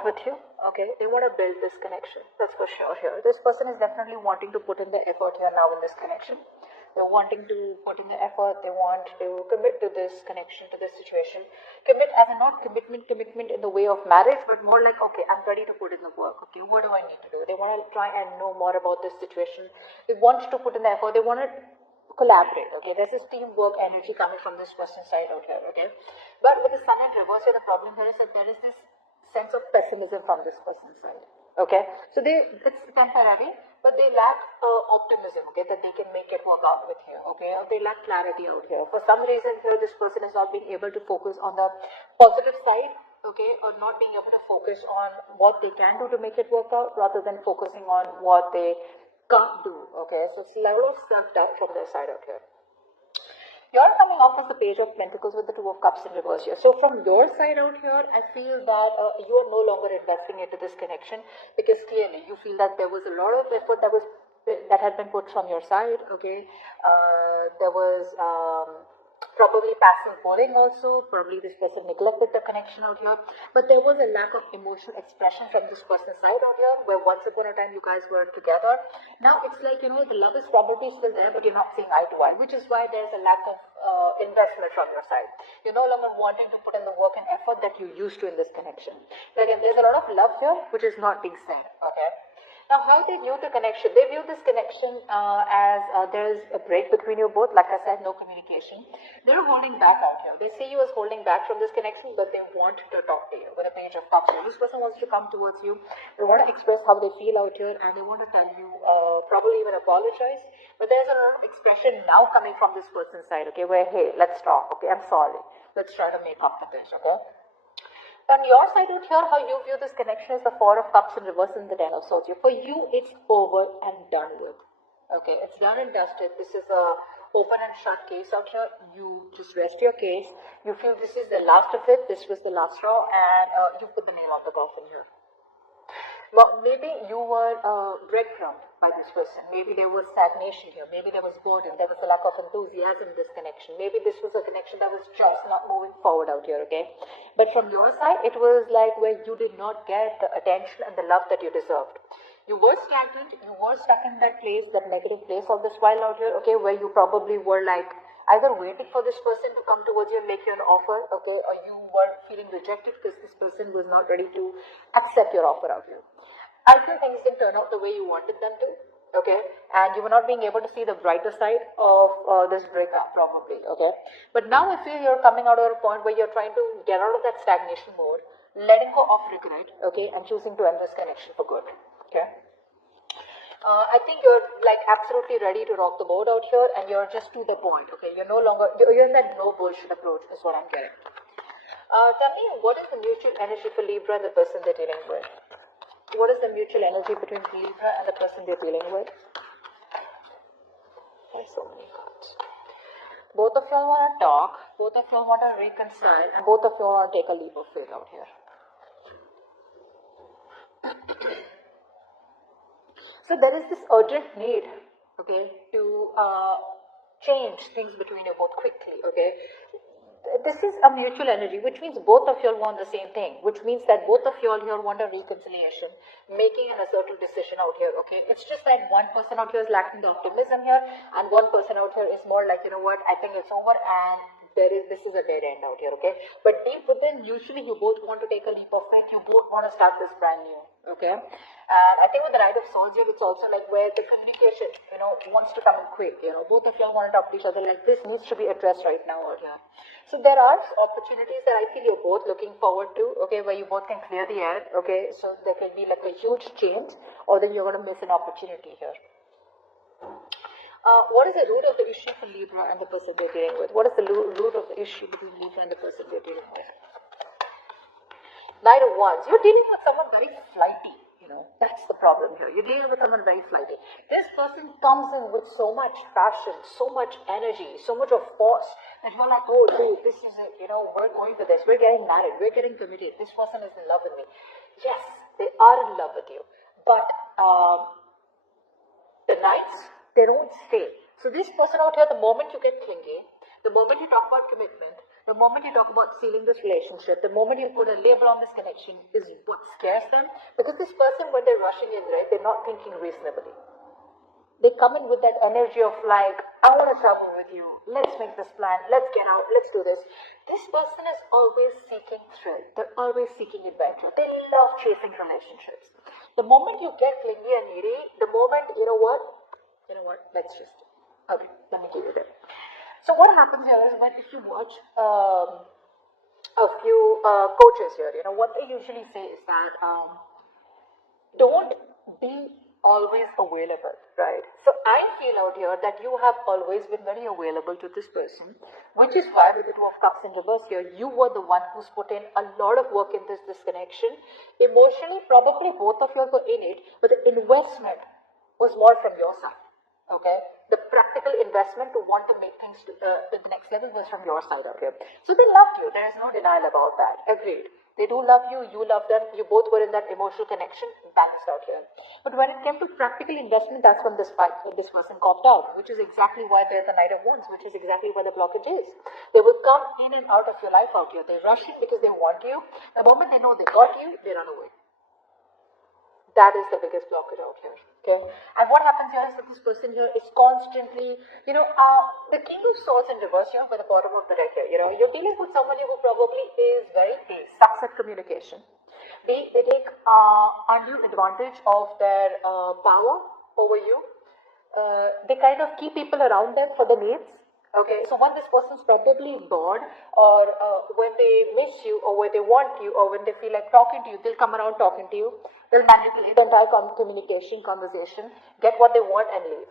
work with you, okay? They want to build this connection, that's for sure here. This person is definitely wanting to put in the effort here now in this connection. They're wanting to put in the effort, they want to commit to this connection, to this situation. Commit as in not commitment in the way of marriage, but more like, okay, I'm ready to put in the work, okay, what do I need to do? They want to try and know more about this situation. They want to put in the effort, they want to collaborate, okay? There's this teamwork energy coming from this person's side out here, okay? But with the sun in reverse here, the problem here is that there is this sense of pessimism from this person's side, okay? So it's temporary, but they lack optimism, okay, that they can make it work out with here, okay? Or they lack clarity out here. For some reason here, this person is not being able to focus on the positive side, okay, or not being able to focus on what they can do to make it work out rather than focusing on what they can't do, okay? So it's a level of self-doubt from their side out here. You're coming off as the Page of Pentacles with the Two of Cups in reverse here. So from your side out here, I feel that you are no longer investing into this connection because clearly you feel that there was a lot of effort that had been put from your side, okay? There was probably passive bullying also, probably this person neglected the connection out here, but there was a lack of emotional expression from this person's side out here, where once upon a time you guys were together. Now it's like, you know, the love is probably still there, but you're not seeing eye to eye, which is why there's a lack of investment from your side. You're no longer wanting to put in the work and effort that you used to in this connection. So again, there's a lot of love here, which is not being said, okay? Now, how they view the connection? They view this connection as there's a break between you both. Like I said, no communication. They're holding back out here. They see you as holding back from this connection, but they want to talk to you with a Page of Cups. This person wants to come towards you. They want to express how they feel out here, and they want to tell you, probably even apologize. But there's a lot of expression now coming from this person's side, okay, where, hey, let's talk, okay, I'm sorry. Let's try to make up for this, okay? On your side out here, how you view this connection is the Four of Cups in reverse and the Ten of Swords. For you, it's over and done with. Okay, it's done and dusted. This is a open and shut case out here. You just rest your case. You feel this is the last of it. This was the last straw, and you put the nail on the coffin here. Well, maybe you were breadcrumbed by this person. Maybe there was stagnation here. Maybe there was boredom. There was a lack of enthusiasm in this connection. Maybe this was a connection that was just not moving forward out here, okay? But from your side, it was like where you did not get the attention and the love that you deserved. You were stagnant. You were stuck in that place, that negative place all this while out here, okay, where you probably were like either waiting for this person to come towards you and make you an offer, okay, or you were feeling rejected because this person was not ready to accept your offer out here. I feel things didn't turn out the way you wanted them to, okay, and you were not being able to see the brighter side of this breakup probably, okay. But now I feel you're coming out of a point where you're trying to get out of that stagnation mode, letting go of regret, okay, and choosing to end this connection for good, okay. I think you're like absolutely ready to rock the boat out here, and you're just to the point, okay. You're no longer, you're in that no bullshit approach is what I'm getting. Tell me, what is the mutual energy for Libra and the person they're dealing with? What is the mutual energy between Libra and the person they're dealing with? There's so many cards. Both of y'all want to talk, both of y'all want to reconcile, and both of y'all want to take a leap of faith out here. So there is this urgent need, okay, to change things between you both quickly, okay. This is a mutual energy, which means both of you all want the same thing, which means that both of you all here want a reconciliation, making an assertive decision out here, okay? It's just that one person out here is lacking the optimism here, and one person out here is more like, you know what, I think it's over, and this is a dead end out here, okay? But deep within, usually you both want to take a leap of faith, you both want to start this brand new, okay? And I think with the Knight of Swords here, it's also like where the communication, you know, wants to come in quick, you know, both of y'all want to talk to each other, like this needs to be addressed right now out here. So there are opportunities that I feel you're both looking forward to, okay, where you both can clear the air, okay, so there can be like a huge change, or then you're going to miss an opportunity here. What is the root of the issue for Libra and the person they're dealing with? What is the root of the issue between Libra and the person they're dealing with? Knight of Wands. You're dealing with someone very flighty. You know, that's the problem here. You're dealing with someone very flighty. This person comes in with so much passion, so much energy, so much of force that you're like, oh, dude, this is it. You know, we're going for this. We're getting married. We're getting committed. This person is in love with me. Yes, they are in love with you. But the Knights, they don't stay. So this person out here, the moment you get clingy, the moment you talk about commitment, The moment you talk about sealing this relationship, the moment you put a label on this connection is what scares them. Because this person, when they're rushing in, right, they're not thinking reasonably. They come in with that energy of like, I want to travel with you. Let's make this plan. Let's get out. Let's do this. This person is always seeking thrill. They're always seeking adventure. They love chasing relationships. The moment you get clingy and needy, the moment, you know what, let's just, okay, let me give you that. So what happens here is when if you watch a few coaches here, what they usually say is that don't be always available, right? So I feel out here that you have always been very available to this person, which is why with the Two of Cups in reverse here, you were the one who's put in a lot of work in this connection. Emotionally, probably both of you were in it, but the investment was more from your side. Okay, the practical investment to want to make things to the next level was from your side out here. So they loved you. There is no denial about that. Agreed. They do love you. You love them. You both were in that emotional connection. Balanced out here. But when it came to practical investment, that's when this person copped out, which is exactly why they're the Knight of Wands, which is exactly where the blockage is. They will come in and out of your life out here. They rush in because they want you. The moment they know they got you, they run away. That is the biggest blockage out here. Okay, and what happens here is that this person here is constantly, the King of Swords in reverse here by the bottom of the deck here. You're dealing with somebody who probably is A, sucks at communication. B, they take undue advantage of their power over you. They kind of keep people around them for their needs. Okay, so when this person's probably bored, or when they miss you, or when they want you, or when they feel like talking to you, they'll come around talking to you. They'll manipulate the entire conversation, get what they want and leave.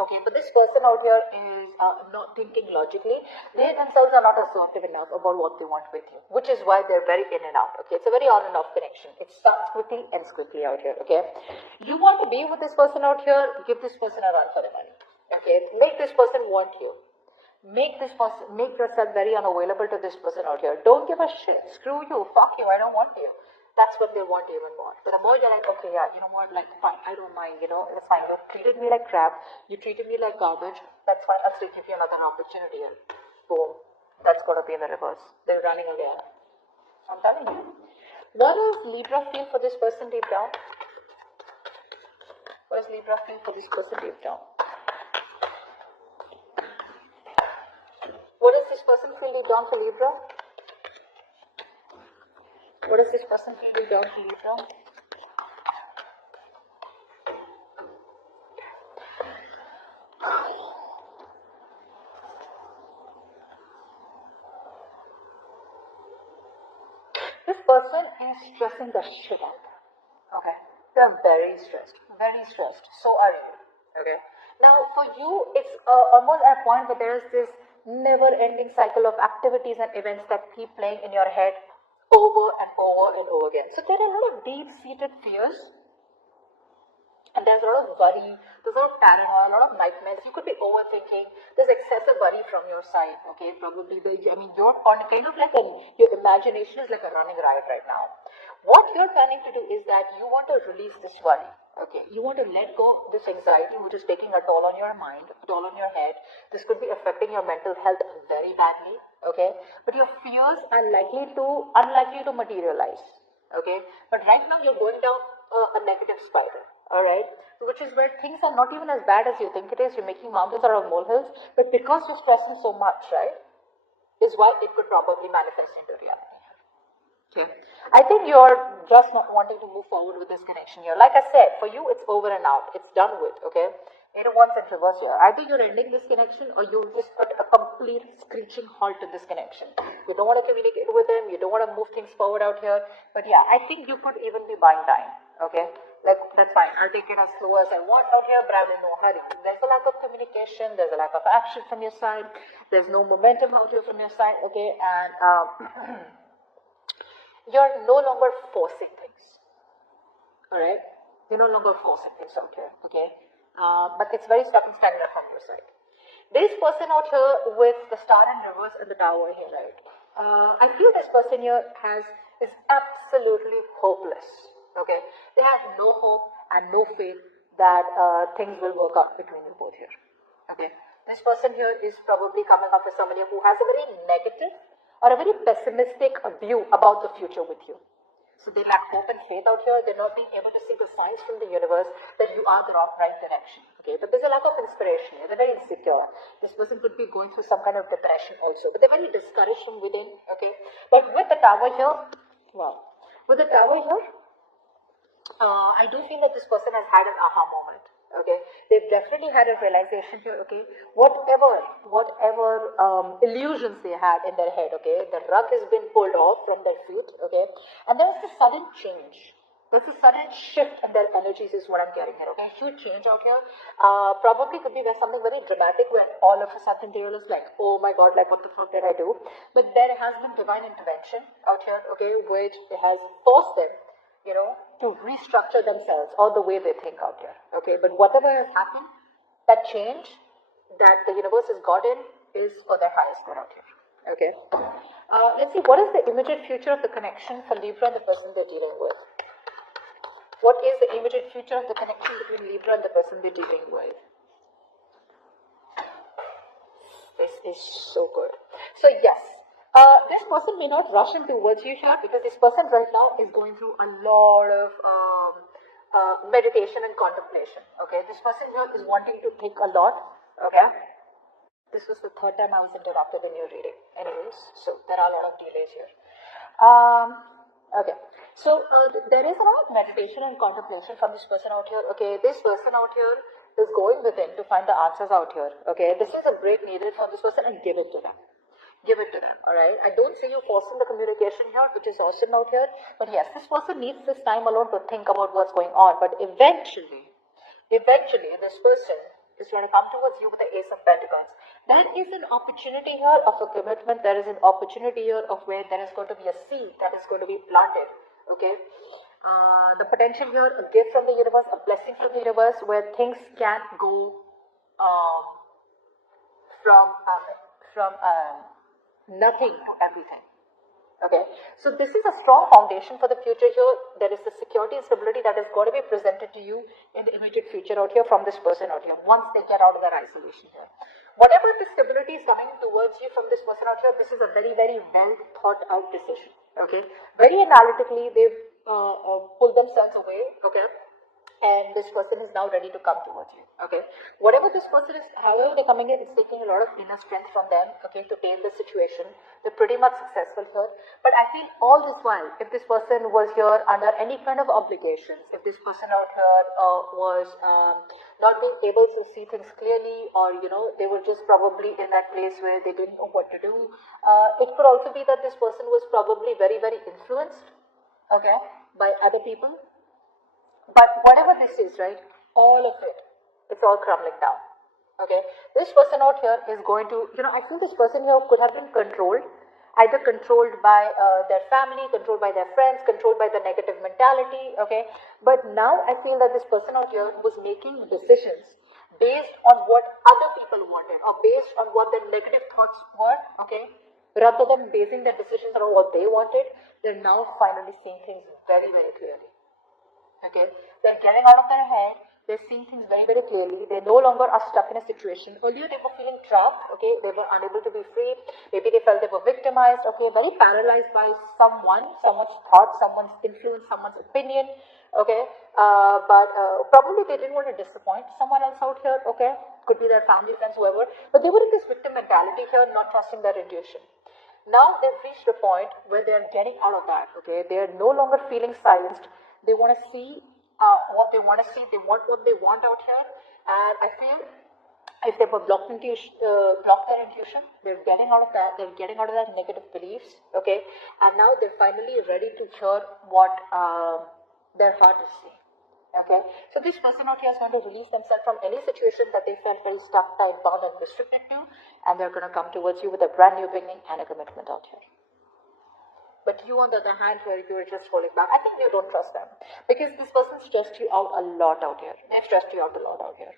Okay, but this person out here is not thinking logically. They themselves are not assertive enough about what they want with you, which is why they're very in and out. Okay, it's a very on and off connection. It starts quickly, ends quickly out here. Okay, you want to be with this person out here, give this person a run for the money. Okay, make this person want you. Make yourself very unavailable to this person out here. Don't give a shit. Screw you. Fuck you. I don't want you. That's when they want you even more. But the more you're like, okay, yeah, you know what, like, fine, I don't mind, it's fine. You treated me like crap. You treated me like garbage. That's fine. I'll still give you another opportunity. And boom. That's got to be in the reverse. They're running again. I'm telling you. What does Libra feel for this person deep down? What does Libra feel for this person deep down? What does this person feel deep down for Libra? What does this person feel deep down for Libra? This person is stressing the shit out. Okay. They're very stressed. Very stressed. So are you. Okay. Now, for you, it's almost at a point where there is this never-ending cycle of activities and events that keep playing in your head over and over and over again. So there are a lot of deep-seated fears, and there's a lot of worry, there's a lot of paranoia, a lot of nightmares. You could be overthinking. There's excessive worry from your side. Okay, probably your kind of like your imagination is like a running riot right now. What you're planning to do is that you want to release this worry. Okay, you want to let go of this anxiety which is taking a toll on your mind, a toll on your head. This could be affecting your mental health very badly. Okay, but your fears are unlikely to materialize. Okay, but right now you're going down a negative spiral. All right, which is where things are not even as bad as you think it is. You're making mountains out of molehills, but because you're stressing so much, right, is why it could probably manifest into reality. Okay. I think you're just not wanting to move forward with this connection here. Like I said, for you, it's over and out. It's done with, okay? Eight of Wands in reverse here. Either you're ending this connection or you just put a complete screeching halt to this connection. You don't want to communicate with them. You don't want to move things forward out here. But yeah, I think you could even be buying time, okay? Like, that's fine. I'll take it as slow as I want out here, but I'm in no hurry. There's a lack of communication. There's a lack of action from your side. There's no momentum out here from your side, okay? And, you're no longer forcing things, all right? You're no longer forcing things out here, okay? But it's very stuck and stagnant from your side. This person out here with the star in reverse and the tower here, right? I feel this person here is absolutely hopeless, okay? They have no hope and no faith that things will work out between you both here, okay? This person here is probably coming up with somebody who has a very negative or a very pessimistic view about the future with you. So they lack hope and faith out here. They're not being able to see the signs from the universe that you are the right direction. Okay, but there's a lack of inspiration. They're very insecure. This person could be going through some kind of depression also, but they're very discouraged from within. Okay, but with the Tower here, wow, with the Tower here, I do feel that this person has had an aha moment. Okay, they've definitely had a realization here. Okay, whatever illusions they had in their head. Okay, the rug has been pulled off from their feet. Okay, and there's a sudden change. There's a sudden shift in their energies is what I'm getting here. Okay, huge change out here. Probably could be where something very dramatic where all of a sudden they realize like, oh my God, like what the fuck did I do? But there has been divine intervention out here. Okay, which has forced them, you know, to restructure themselves or the way they think out here. Okay, but whatever has happened, that change that the universe has gotten is for their highest good out here. Okay, let's see, what is the immediate future of the connection for Libra and the person they're dealing with? What is the immediate future of the connection between Libra and the person they're dealing with? This is so good. So yes, this person may not rush in towards you here because this person right now is going through a lot of meditation and contemplation. Okay, this person here is wanting to think a lot. Okay, this was the third time I was interrupted in your reading. Anyways, so there are a lot of delays here. Okay, so there is a lot of meditation and contemplation from this person out here. Okay, this person out here is going within to find the answers out here. Okay, this is a break needed for this person and give it to them. Give it to them, alright? I don't see you forcing the communication here, which is awesome out here. But yes, this person needs this time alone to think about what's going on. But eventually, this person is going to come towards you with the Ace of Pentacles. There is an opportunity here of a commitment. There is an opportunity here of where there is going to be a seed that is going to be planted. Okay, the potential here, a gift from the universe, a blessing from the universe, where things can go from nothing to everything. Okay, so this is a strong foundation for the future here. There is the security and stability that is going to be presented to you in the immediate future out here from this person out here once they get out of their isolation here. Whatever the stability is coming towards you from this person out here, this is a very, very well thought out decision. Okay, very analytically they've pulled themselves away. Okay, and this person is now ready to come towards you. Okay, whatever this person is, however they're coming in, it's taking a lot of inner strength from them. Okay, to tame the situation. They're pretty much successful here. But I feel all this while, if this person was here under any kind of obligations, if this person out here was not being able to see things clearly, or you know, they were just probably in that place where they didn't know what to do, it could also be that this person was probably very, very influenced, okay, by other people. But whatever this is, right, all of it, it's all crumbling down. Okay, this person out here is going to, you know, I feel this person here could have been controlled, either controlled by their family, controlled by their friends, controlled by the negative mentality. Okay, but now I feel that this person out here was making decisions based on what other people wanted or based on what their negative thoughts were. Okay, rather than basing their decisions on what they wanted, they're now finally seeing things very, very clearly. Okay, they're getting out of their head. They're seeing things very, very clearly. They no longer are stuck in a situation. Earlier, they were feeling trapped. Okay, they were unable to be free. Maybe they felt they were victimized. Okay, very paralyzed by someone's thought, someone's influence, someone's opinion. Okay, but probably they didn't want to disappoint someone else out here. Okay, could be their family, friends, whoever. But they were in this victim mentality here, not trusting their intuition. Now they've reached a point where they are getting out of that. Okay, they are no longer feeling silenced. They want to see what they want to see. They want what they want out here. And I feel if they were blocked their intuition, they're getting out of that. They're getting out of that negative beliefs. Okay, and now they're finally ready to hear what their heart is saying. Okay, so this person out here is going to release themselves from any situation that they felt very stuck, tied, bound, and restricted to, and they're going to come towards you with a brand new beginning and a commitment out here. But you, on the other hand, where you are just holding back, I think you don't trust them. Because this person stressed you out a lot out here. They've stressed you out a lot out here.